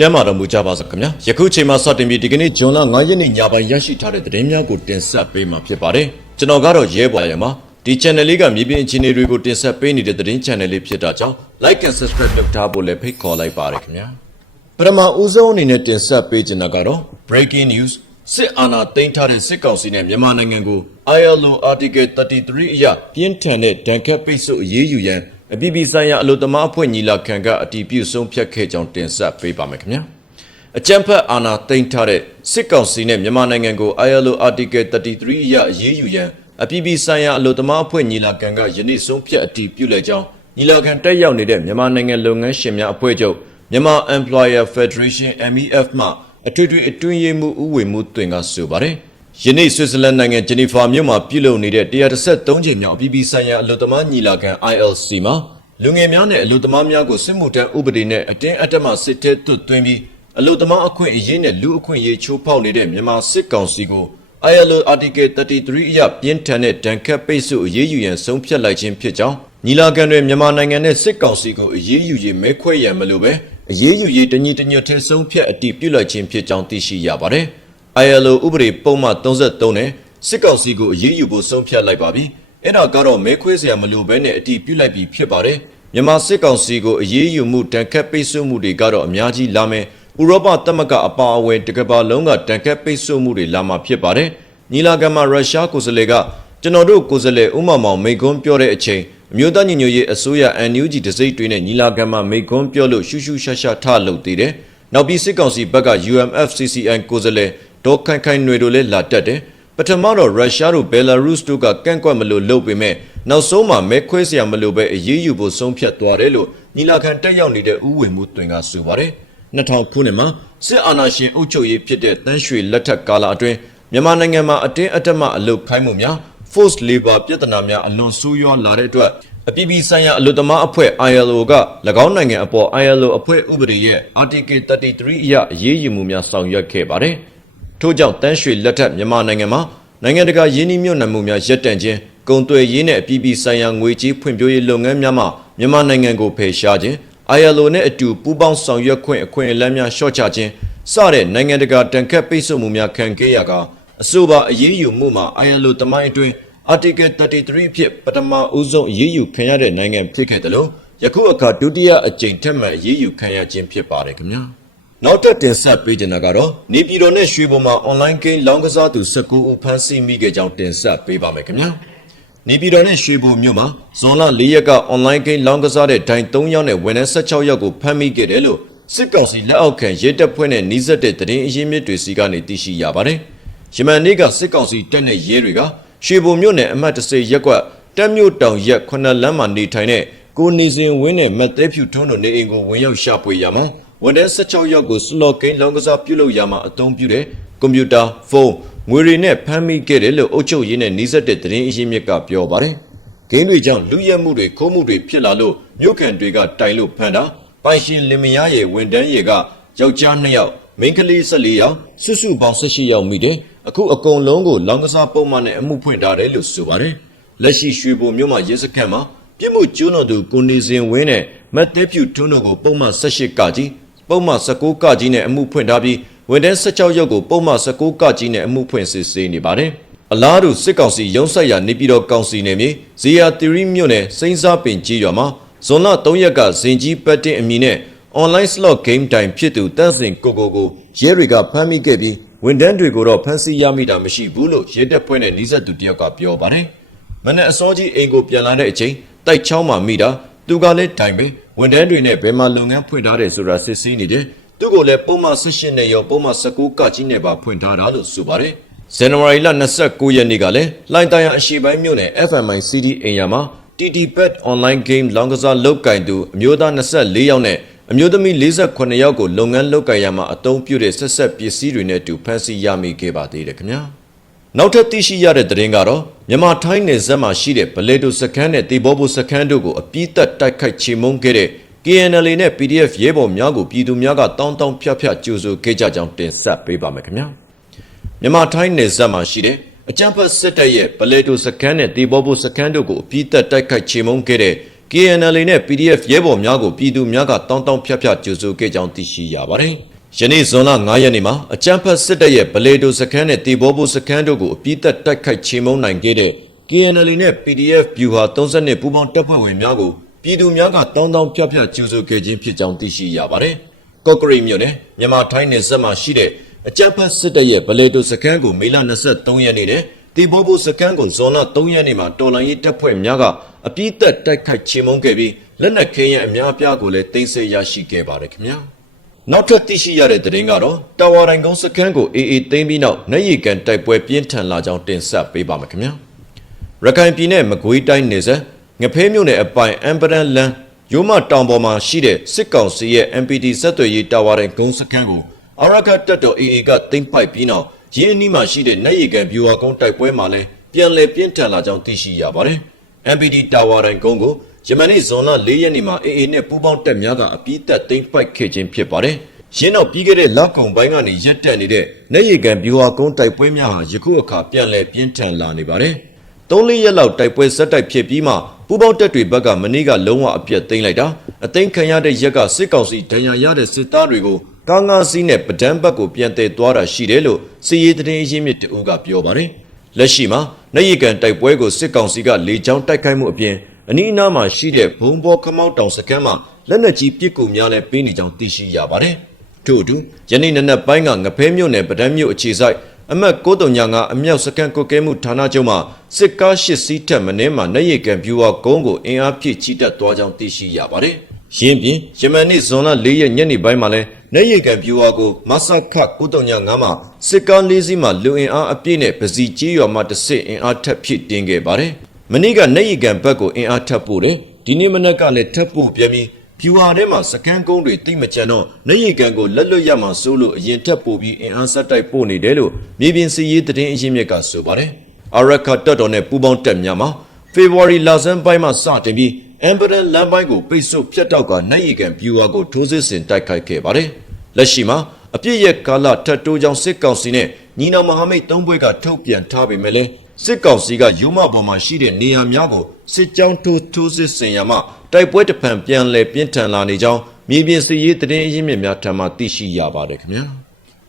ကျမ်းမာတော်မူကြပါစို့ခင်ဗျာယခုချိန်မှာစတင်ပြီးဒီကနေ့ဂျွန်လ9ရက်နေ့ညပိုင်းရရှိထားတဲ့သတင်းများကိုတင်ဆက်ပေးမှာဖြစ်ပါတယ်ကျွန်တော်ကတော့ရဲဘော်ရမှာဒီ channel လေးကမြေပြင်အခြေအနေတွေကိုတင်ဆက်ပေးနေတဲ့သတင်း channel လေးဖြစ်တာကြောင့် like and subscribe လုပ်ထားဖို့လည်းဖိတ်ခေါ်လိုက်ပါရခင်ဗျာပထမဦးဆုံးအနေနဲ့တင်ဆက်ပေးချင်တာကတော့ breaking news စစ်အာဏာသိမ်းထားတဲ့စစ်ကောင်စီနဲ့မြန်မာနိုင်ငံကို ILO Article 33အရပြင်းထန်တဲ့ဒဏ်ခတ်ပိတ်ဆို့အရေးယူရန် အပြည်ပြည်ဆိုင်ရာအလို့သမားအဖွဲ့ညီလာခံကအတည်ပြုဆုံးဖြတ်ခဲ့ကြောင်းတင်ဆက်ပေးပါမယ်ခင်ဗျာအကြံဖက်အာဏာသိမ်းထားတဲ့စစ်ကောင်စီနဲ့မြန်မာနိုင်ငံကို ILO Article 33အရအရေးယူရန်အပြည်ပြည်ဆိုင်ရာအလို့သမားအဖွဲ့ညီလာခံကယနေ့ဆုံးဖြတ်အတည်ပြုလိုက်ကြောင်းညီလာခံတက်ရောက်နေတဲ့မြန်မာနိုင်ငံလုပ်ငန်းရှင်များအဖွဲ့ချုပ်မြန်မာ Employer Federation MEF မှအထွေထွေအတွင်းရေးမှူးဦးဝေမှုတွင်ကဆိုပါတယ် ယနေ့ဆွစ်ဇာလန်နိုင်ငံဂျနီဖာမြို့မှာပြုလုပ်နေတဲ့133ကြိမ်မြောက်အပြည်ပြည်ဆိုင်ရာအလို့သမားညီလာခံ ILC မှာလူငယ်များနဲ့အလို့သမားများကိုစစ်မှုထမ်းဥပဒေနဲ့အတင်းအဓမ္မစစ်ထဲသွတ်သွင်းပြီးအလို့သမားအခွင့်အရေးနဲ့လူအခွင့်အရေးချိုးဖောက်နေတဲ့မြန်မာစစ်ကောင်စီကို ILO Article 33အရပြင်းထန်တဲ့ဒဏ်ခတ်ပိတ်ဆို့အရေးယူရန်ဆုံးဖြတ်လိုက်ခြင်းဖြစ်ကြောင်းညီလာခံတွင်မြန်မာနိုင်ငံနဲ့စစ်ကောင်စီကိုအရေးယူရေးမဲခွဲရန်မလိုပဲအရေးယူရေးတညီတညွတ်ထဲဆုံးဖြတ်အတည်ပြုလိုက်ခြင်းဖြစ်ကြောင်းသိရှိရပါတယ်။ ILO ဥပဒေပုံမှန်33နဲ့စစ်ကောင်စီကိုအရေးယူဖို့ဆုံးဖြတ်လိုက်ပါပြီ။အဲ့ဒါကတော့မဲခွဲစရာမလိုဘဲနဲ့အတည်ပြုလိုက်ပြီဖြစ်ပါတယ်။မြန်မာစစ်ကောင်စီကိုအရေးယူမှုတန်ခတ်ပိတ်ဆို့မှုတွေကတော့အများကြီးလာမယ်။ဥရောပသမဂ္ဂအပါအဝင်တကမ္ဘာလုံးကတန်ခတ်ပိတ်ဆို့မှုတွေလာမှာဖြစ်ပါတယ်။ညီလာခံမှာရုရှားကိုယ်စားလှယ်ကကျွန်တော်တို့ကိုယ်စားလှယ်ဥမ္မာမောင်မိကွန်းပြောတဲ့အချိန်အမျိုးသားညီညွတ်ရေးအစိုးရ NUG တစိမ့်တွေနဲ့ညီလာခံမှာမိကွန်းပြောလို့ရှူးရှူးရှာရှာထလုပ်သေးတယ်။နောက်ပြီးစစ်ကောင်စီဘက်က UMFCCI ကိုယ်စားလှယ် ဒေါ်ခိုင်ခိုင်ຫນွေတို့လည်းလာတက်တယ်။ပထမတော့ရုရှားတို့ဘယ်လာရုစ်တို့ကကန့်ကွက်မလို့လုပ်ပေမဲ့နောက်ဆုံးမှာမဲခွဲစရာမလိုပဲအရေးယူဖို့ဆုံးဖြတ်သွားတယ်လို့ညီလာခံတက်ရောက်နေတဲ့ဥဝင်မှုတွင်ကဆိုပါတယ်။2000ခုနှစ်မှာစစ်အာဏာရှင်အုပ်ချုပ်ရေးဖြစ်တဲ့တန်းရွှေလက်ထက်ကာလအတွင်းမြန်မာနိုင်ငံမှာအတင်းအဓမ္မအလုပ်ခိုင်းမှုများ forced labor ပြဿနာများအလွန်ဆိုးရွားလာတဲ့အတွက်အပြည်ပြည်ဆိုင်ရာအလို့သမားအဖွဲ့ ILO က၎င်းနိုင်ငံအပေါ် ILO အဖွဲ့ဥပဒေရဲ့ Article 33အရအရေးယူမှုများဆောင်ရွက်ခဲ့ပါတယ်။ ထို့ကြောင့်တန်းရွှေလက်ထက်မြန်မာနိုင်ငံမှာနိုင်ငံတကာယင်းနှိမ့်မြုပ်နှံမှုများရပ်တန့်ခြင်းကုန်သွယ်ရေးနဲ့အပြည်ပြည်ဆိုင်ရာငွေကြေးဖွံ့ဖြိုးရေးလုပ်ငန်းများမှမြန်မာနိုင်ငံကိုဖယ်ရှားခြင်း ILO နဲ့အတူပူးပေါင်းဆောင်ရွက်ခွင့်အခွင့်အလမ်းများလျှော့ချခြင်းစတဲ့နိုင်ငံတကာတန်ခတ်ပိတ်ဆို့မှုများခံခဲ့ရကအဆိုပါအရေးယူမှုမှာ ILO တမိုင်းအတွင်း Article 33ဖြစ်ပထမဦးဆုံးအရေးယူခံရတဲ့နိုင်ငံဖြစ်ခဲ့တယ်လို့ယခုအခါဒုတိယအကြိမ်ထပ်မံအရေးယူခံရခြင်းဖြစ်ပါတယ်ခင်ဗျာ နောက်ထပ်တင်ဆက်ပေးခြင်းကတော့နေပြည်တော်နဲ့ရွှေဘုံမှာ online game လောင်းကစားသူ19ဦးဖမ်းဆီးမိခဲ့ကြောင်းတင်ဆက်ပေးပါမယ်ခင်ဗျာနေပြည်တော်နဲ့ရွှေဘုံမြို့မှာဇွန်လ4ရက်က online game လောင်းကစားတဲ့ဒိုင်3ယောက်နဲ့ဝန်ထမ်း16ယောက်ကိုဖမ်းမိခဲ့တယ်လို့စစ်ကောင်စီလက်အောက်ခံရဲတပ်ဖွဲ့နဲ့နှီးစပ်တဲ့တရင်အရင်းမြစ်တွေစီကနေသိရှိရပါတယ်ယမန်နေ့ကစစ်ကောင်စီတပ်နဲ့ရဲတွေကရွှေဘုံမြို့နယ်အမှတ်30ရက်ကွက်တက်မြို့တောင်ရက်9လမ်းမှာနေထိုင်တဲ့ကိုနေစဉ်ဝင်းနဲ့မတ်သေးဖြူထွန်းတို့နေအိမ်ကိုဝင်ရောက်ရှာဖွေရမှာ ဝန်ထမ်း16ယောက်ကိုစလော့ကိန်းလောင်းကစားပြုလုပ်ရမှာအသုံးပြုတဲ့ကွန်ပျူတာဖုန်းငွေတွေနဲ့ဖမ်းမိခဲ့တယ်လို့အုပ်ချုပ်ရေးနဲ့နှီးစပ်တဲ့သတင်းအရင်းမြစ်ကပြောပါတယ်ဂိမ်းတွေကြောင့်လူရဲမှုတွေခိုးမှုတွေဖြစ်လာလို့မြို့ခံတွေကတိုင်လို့ဖမ်းတာပိုင်ရှင်လင်မယားရဲ့ဝန်တန်းရဲ့ကယောက်ျား2ယောက်မိန်းကလေး14ယောက်စုစုပေါင်း18ယောက်မိတယ်အခုအကုန်လုံးကိုလောင်းကစားပုံမှန်နဲ့အမှုဖွင့်ထားတယ်လို့ဆိုပါတယ်လက်ရှိရွှေဘုံမြို့မှာရဲစခန်းမှာပြစ်မှုကျူးလွန်သူကိုနေစဉ်ဝင်းနဲ့မတ်သေးဖြူထွန်းတို့ကိုပုံမှန်18ကကြီး ပုံမှန်19ကကြီးနဲ့အမှုဖွင့်ထားပြီးဝန်ထမ်း16ယောက်ကိုပုံမှန်19ကကြီးနဲ့အမှုဖွင့်စစ်ဆေးနေပါတယ်အလားတူစစ်ကောင်စီရုံးဆိုင်ရာနေပြည်တော်ကောင်စီနယ်မြေဇီယာသီရီမြို့နယ်စိန်းစားပင်ကြီးရွာမှာဇွန်လ3ရက်ကဇင်ကြီးပတ်တင်အမည်နဲ့ online slot game တိုင်ဖြစ်သူတန့်စင်ကိုကိုကိုရဲတွေကဖမ်းမိခဲ့ပြီးဝန်ထမ်းတွေကိုတော့ဖမ်းဆီးရမိတာမရှိဘူးလို့ရဲတပ်ဖွဲ့နဲ့နှီးစပ်သူတယောက်ကပြောပါတယ်။မနေ့အစောကြီးအိမ်ကိုပြန်လာတဲ့အချိန်တိုက်ချောင်းမှာမိတာ သူကလည်းတိုင်ပဲဝန်ထမ်းတွေနဲ့ဘယ်မှာလုပ်ငန်းဖွင့်ထားတယ်ဆိုတာစစ်ဆေးနေတယ်။သူ့ကိုလည်းပုံမှန်18နဲ့ရောပုံမှန်19ကကြီးနဲ့ပါဖွင့်ထားတာလို့ဆိုပါတယ်။ဇန်နဝါရီလ29ရက်နေ့ကလည်းလိုင်တိုင်ယာအရှိပိုင်းမြို့နယ် FMI CD အိမ်ယာမှာ TTPet online game လောင်းကစားလုတ်ကင်သူအမျိုးသား24ယောက်နဲ့အမျိုးသမီး48ယောက်ကိုလုပ်ငန်းလုပ်ကိုင်ရမှာအသုံးပြုတဲ့ဆက်ဆက်ပစ္စည်းတွေနဲ့တူဖမ်းဆီးရမိခဲ့ပါသေးတယ်ခင်ဗျာ နောက်ထပ်သိရှိရတဲ့သတင်းကတော့မြန်မာထိုင်းနယ်စပ်မှာရှိတဲ့ဗလေတိုစခန်းနဲ့တေဘောဘူစခန်းတို့ကိုအပြစ်တက်တိုက်ခိုက်ချေမှုန်းခဲ့တဲ့ KNL နဲ့ PDF ရဲဘော်များကိုပြည်သူများကတောင်းတောင်းဖြတ်ဖြတ်ကြိုးဆိုခဲ့ကြကြောင်းတင်ဆက်ပေးပါမယ်ခင်ဗျာမြန်မာထိုင်းနယ်စပ်မှာရှိတဲ့အကြမ်းဖက်စစ်တပ်ရဲ့ဗလေတိုစခန်းနဲ့တေဘောဘူစခန်းတို့ကိုအပြစ်တက်တိုက်ခိုက်ချေမှုန်းခဲ့တဲ့ KNL နဲ့ PDF ရဲဘော်များကိုပြည်သူများကတောင်းတောင်းဖြတ်ဖြတ်ကြိုဆိုခဲ့ကြောင်းသိရှိရပါတယ်။ ယနေ့ဇွန်လ9ရက်နေ့မှာအကြမ်းဖက်စစ်တပ်ရဲ့ဗလေတိုစခန်းနဲ့တေဘောဘိုစခန်းတို့ကိုအပြစ်သက်တိုက်ခိုက်ချေမှုန်းနိုင်ခဲ့တဲ့ KNL နဲ့ PDF ဗျူဟာ32ပူးပေါင်းတပ်ဖွဲ့ဝင်များကိုပြည်သူများကတောင်းတောင်းဖြတ်ဖြတ်ကြိုဆိုခဲ့ခြင်းဖြစ်ကြောင်းသိရှိရပါတယ်။ကော့ကရိတ်မြို့နယ်မြန်မာထိုင်းနယ်စပ်မှာရှိတဲ့အကြမ်းဖက်စစ်တပ်ရဲ့ဗလေတိုစခန်းကိုမေလ23ရက်နေ့နဲ့တေဘောဘိုစကန်ကိုဇွန်လ3ရက်နေ့မှာတော်လိုင်းရေးတပ်ဖွဲ့များကအပြစ်သက်တိုက်ခိုက်ချေမှုန်းခဲ့ပြီးလက်နက်ခဲယမ်းအများအပြားကိုလည်းတင်ဆက်ရရှိခဲ့ပါတယ်ခင်ဗျာ နောက်ထပ်သိရှိရတဲ့သတင်းကတော့တာဝါတိုင်ကုန်းစကန်ကိုအေအေသိမ်းပြီးနောက်နိုင်ရီကန်တိုက်ပွဲပြင်းထန်လာကြောင်းတင်ဆက်ပေးပါမယ်ခင်ဗျာရခိုင်ပြည်နယ်မကွေးတိုင်းနေဆက်ငဖဲမြို့နယ်အပိုင်အမ်ပရန်လန်ရိုးမတောင်ပေါ်မှာရှိတဲ့စစ်ကောင်စီရဲ့ MPD ဆက်သွယ်ရေးတာဝါတိုင်ကုန်းစကန်ကိုအရကတက်တော်အေအေကသိမ်းပိုက်ပြီးနောက်ရင်းအနီးမှာရှိတဲ့နိုင်ရီကန်ဗျူဟာကုန်းတိုက်ပွဲမှာလည်းပြန်လည်ပြင်းထန်လာကြောင်းသိရှိရပါတယ်။ MPD တာဝါတိုင်ကုန်းကို ယမနေ့ဇွန်လ၄ရက်နေ့မှာ AA နဲ့ပူးပေါင်းတပ်များကအပြစ်သက်သိမ်းပိုက်ခဲ့ခြင်းဖြစ်ပါတယ်။ရင်းတော့ပြီးခဲ့တဲ့လောက်ကုံပိုင်းကနေရက်တက်နေတဲ့နိုင်ရီကန်ဗျူဟာကုန်းတိုက်ပွဲများဟာယခုအခါပြန်လည်ပြင်းထန်လာနေပါတယ်။သုံးလေးရက်လောက်တိုက်ပွဲဆက်တိုက်ဖြစ်ပြီးမှပူးပေါင်းတပ်တွေဘက်ကမနေ့ကလုံးဝအပြတ်သိမ်းလိုက်တာအသိမ်းခံရတဲ့ရက်ကစစ်ကောင်စီဒဏ်ရာရတဲ့စစ်သားတွေကိုကားငါးစီးနဲ့ပဒန်းဘက်ကိုပြန်တည်သွားတာရှိတယ်လို့စီရေးသတင်းရင်းမြစ်တူကပြောပါတယ်။လက်ရှိမှာနိုင်ရီကန်တိုက်ပွဲကိုစစ်ကောင်စီကလေကြောင်းတိုက်ခိုက်မှုအပြင် အနီးအနားမှာရှိတဲ့ဘုံဘောခမောက်တောင်စခန်းမှာလက်နက်ကြီးပစ်ကူများလည်းပေးနေကြောင်းသိရှိရပါတယ်။ထို့အတူယနေ့နနက်ပိုင်းကငဖဲမြို့နယ်ပဒန်းမြို့အခြေစိုက်အမတ်935အမြောက်စကန်ကုတ်ကဲမှုဌာနချုပ်မှာစစ်ကား၈စီးထက်မင်းမှာနိုင်ရီကန်ဗျူဟာကုန်းကိုအင်အားဖြည့်ချီတက်သွားကြောင်းသိရှိရပါတယ်။ရင်းပြင်ယမန်နေ့ဇွန်လ၄ရက်ညနေပိုင်းမှာလဲနိုင်ရီကန်ဗျူဟာကိုမဆခ935မှာစစ်ကား၄စီးမှာလူအင်အားအပြည့်နဲ့ပစီကြီးရွာမှာတစ်စစ်အင်အားထပ်ဖြည့်တင်ခဲ့ပါတယ်။ မနေ့ကနိုင်ရီကန်ဘက်ကိုအင်အားထပ်ပို့တယ်။ဒီနေ့မနက်ကလည်းထပ်ပို့ပြန်ပြီးဖြူဟာထဲမှာစကန်ကုန်းတွေတိတ်မကြံတော့နိုင်ရီကန်ကိုလက်လွတ်ရမှစိုးလို့အရင်ထပ်ပို့ပြီးအင်အားဆက်တိုက်ပို့နေတယ်လို့မြေပြင်စီရေးသတင်းအရင်းမြစ်ကဆိုပါတယ်။အရခတ်တော်နဲ့ပူပေါင်းတက်များမှာဖေဖော်ဝါရီလဆန်းပိုင်းမှာစတင်ပြီးအမ်ဘရန်လမ်းပိုင်းကိုပိတ်ဆို့ဖျက်တောက်ကနိုင်ရီကန်ဗျူဟာကိုထိုးစစ်ဆင်တိုက်ခိုက်ခဲ့ပါတယ်။လက်ရှိမှာအပြစ်ရဲ့ကာလထတ်တိုးကြောင်စစ်ကောင်စီနဲ့ညီနောင်မဟာမိတ်သုံးဘွဲကထုတ်ပြန်ထားပေမဲ့လည်း စစ်ကောင်စီကယူမပေါ်မှာရှိတဲ့နေရာများကိုစစ်ကြောင်းထိုးထိုးစစ်ဆင်ရမှတိုက်ပွဲတစ်ဖန်ပြန်လည်ပြင်းထန်လာနေကြောင်းမြေပြင်စစ်ရေးသတင်းအရင်းမြစ်များထံမှသိရှိရပါတယ်ခင်ဗျာ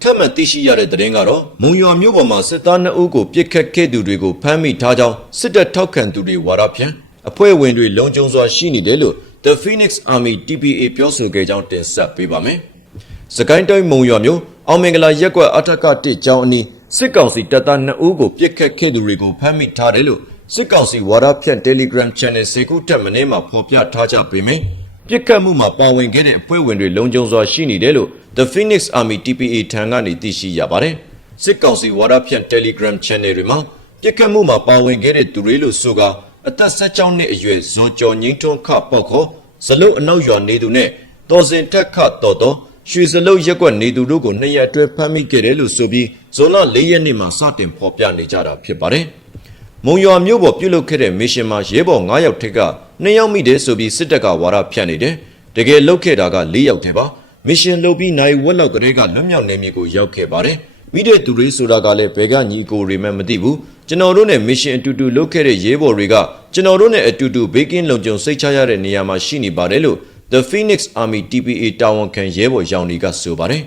ထပ်မံသိရှိရတဲ့သတင်းကတော့မုံရွာမြို့ပေါ်မှာစစ်သား2ဦးကိုပြစ်ခတ်ခဲ့သူတွေကိုဖမ်းမိထားကြောင်းစစ်တပ်ထောက်ခံသူတွေဝါဒဖြန့်အဖွဲ့ဝင်တွေလုံခြုံစွာရှိနေတယ်လို့ The Phoenix Army TPA ပြောဆိုခဲ့ကြောင်းတင်ဆက်ပေးပါမယ်။စကိုင်းတိုင်းမုံရွာမြို့အောင်မင်္ဂလာရက်ကွက်အထက်ကတစ်ကျောင်းအနီး စစ်ကောင်စီတပ်သား2ဦးကိုပြစ်ခတ်ခဲ့သူတွေကိုဖမ်းမိထားတယ်လို့စစ်ကောင်စီဝါဒဖြန့် Telegram Channel စေကုတက်မင်းမှာဖော်ပြထားကြပေမယ့်ပြစ်ခတ်မှုမှာပါဝင်ခဲ့တဲ့အဖွဲ့ဝင်တွေလုံခြုံစွာရှိနေတယ်လို့ The Phoenix Army TPA ထံကနေသိရှိရပါတယ်။စစ်ကောင်စီဝါဒဖြန့် Telegram Channel တွေမှာပြစ်ခတ်မှုမှာပါဝင်ခဲ့တဲ့သူတွေလို့ဆိုကာအသက်16နှစ်အရွယ်ဇော်ကျော်ငိမ့်ထွန်းခပေါ့ခေါ်ဇလုတ်အနောက်ရွာနေသူနဲ့တော်စင်ထက်ခတော်တော် ရွှေစလုတ်ရက်ကွက်နေသူတို့ကိုနှစ်ရက်အတွဲဖမ်းမိခဲ့တယ်လို့ဆိုပြီးဇွန်လ၄ရက်နေ့မှာစတင်ဖော်ပြနေကြတာဖြစ်ပါတယ်။မုံရွာမြို့ပေါ်ပြုတ်လုခဲ့တဲ့မစ်ရှင်မှာရဲဘော်9ယောက်ထက်က2ယောက်မိတယ်ဆိုပြီးစစ်တပ်ကဝါဒဖြန့်နေတယ်။တကယ်လုခဲ့တာက4ယောက်ထဲပါ။မစ်ရှင်လုပြီးနိုင်ဝက်လောက်ကလေးကလွတ်မြောက်နေမြေကိုရောက်ခဲ့ပါတယ်။မိတဲ့သူတွေဆိုတာကလည်းဘယ်ကညီကိုတွေမှမသိဘူးကျွန်တော်တို့နဲ့မစ်ရှင်အတူတူလုပ်ခဲ့တဲ့ရဲဘော်တွေကကျွန်တော်တို့နဲ့အတူတူဘေးကင်းလုံခြုံစိတ်ချရတဲ့နေရာမှာရှိနေပါတယ်လို့ The Phoenix Army TPA တာဝန်ခံရဲဘော်ရောင်ဒီကဆိုပါတယ်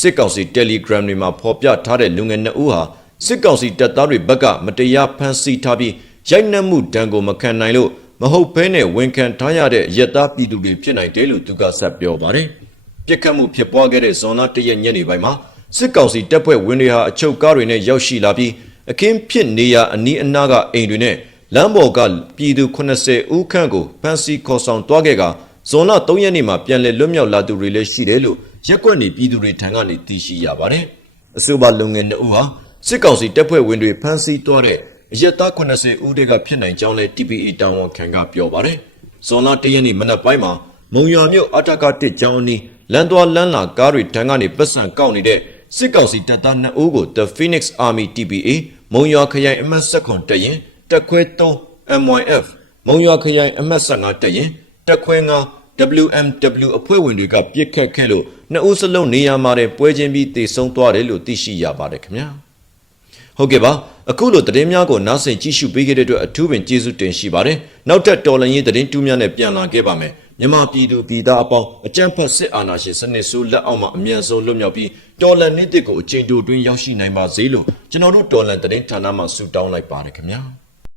စစ်ကောင်စီ Telegram တွေမှာဖော်ပြထားတဲ့လူငယ်နှစ်ဦးဟာစစ်ကောင်စီတပ်သားတွေဘက်ကမတရားဖမ်းဆီးထားပြီးရိုက်နှက်မှုဒဏ်ကိုမခံနိုင်လို့မဟုတ်ဘဲနဲ့ဝန်ခံထားရတဲ့ရက်သားပြည်သူတွေဖြစ်နိုင်တယ်လို့သူကဆက်ပြောပါတယ်ပြစ်ခတ်မှုဖြစ်ပွားခဲ့တဲ့ဇွန်လ၁ရက်ညနေပိုင်းမှာစစ်ကောင်စီတပ်ဖွဲ့ဝင်တွေဟာအချုပ်ကားတွေနဲ့ရောက်ရှိလာပြီးအခင်းဖြစ်နေရအနီးအနားကအိမ်တွေနဲ့လမ်းပေါ်ကပြည်သူ80ဦးခန့်ကိုဖမ်းဆီးခေါ်ဆောင်သွားခဲ့က ဇွန်လ3ရက်နေ့မှာပြန်လည်လွတ်မြောက်လာသူတွေလည်းရှိတယ်လို့ရက်ကွက်နေပြည်သူတွေထံကနေသိရှိရပါတယ်။အဆိုပါလုံငယ်2ဦးဟာစစ်ကောင်စီတပ်ဖွဲ့ဝင်တွေဖမ်းဆီးသွားတဲ့အရက်သား80ဦးတက်ကဖြစ်နိုင်ကြောင်းလည်း TPA တာဝန်ခံကပြောပါတယ်။ဇွန်လ1ရက်နေ့မနက်ပိုင်းမှာမုံရွာမြို့အထက်ကတစ်ကျောင်းအနီးလမ်းသွားလမ်းလာကားတွေထံကနေပတ်စံကောက်နေတဲ့စစ်ကောင်စီတပ်သား2ဦးကို The Phoenix Army TPA မုံရွာခရိုင်အမှတ်7တပ်ရင်တက်ခွဲ3 MYF မုံရွာခရိုင်အမှတ်15တပ်ရင် တက်ခွဲ9 WMW အဖွဲ့ဝင်တွေကပြစ်ခတ်ခဲ့လို့နှစ်ဦးစလုံးနေရာမှာတည်းပွဲချင်းပြီးတေဆုံးသွားတယ်လို့သိရှိရပါတယ်ခင်ဗျာဟုတ်ကဲ့ပါအခုလိုသတင်းများကိုနားဆင်ကြည့်ရှုပေးခဲ့တဲ့အတွက်အထူးပင်ကျေးဇူးတင်ရှိပါတယ်နောက်ထပ်တော်လန်ရေးသတင်းတူးများနဲ့ပြန်လာခဲ့ပါမယ်မြန်မာပြည်သူပြည်သားအပေါင်းအကြမ်းဖက်စစ်အာဏာရှင်စနစ်ဆိုးလက်အောက်မှာအမြတ်ဆုံးလွတ်မြောက်ပြီးတော်လန်နေ့တစ်ကိုအချိန်တိုတွင်းရောက်ရှိနိုင်ပါစေလို့ကျွန်တော်တို့တော်လန်သတင်းဌာနမှဆုတောင်းလိုက်ပါတယ်ခင်ဗျာ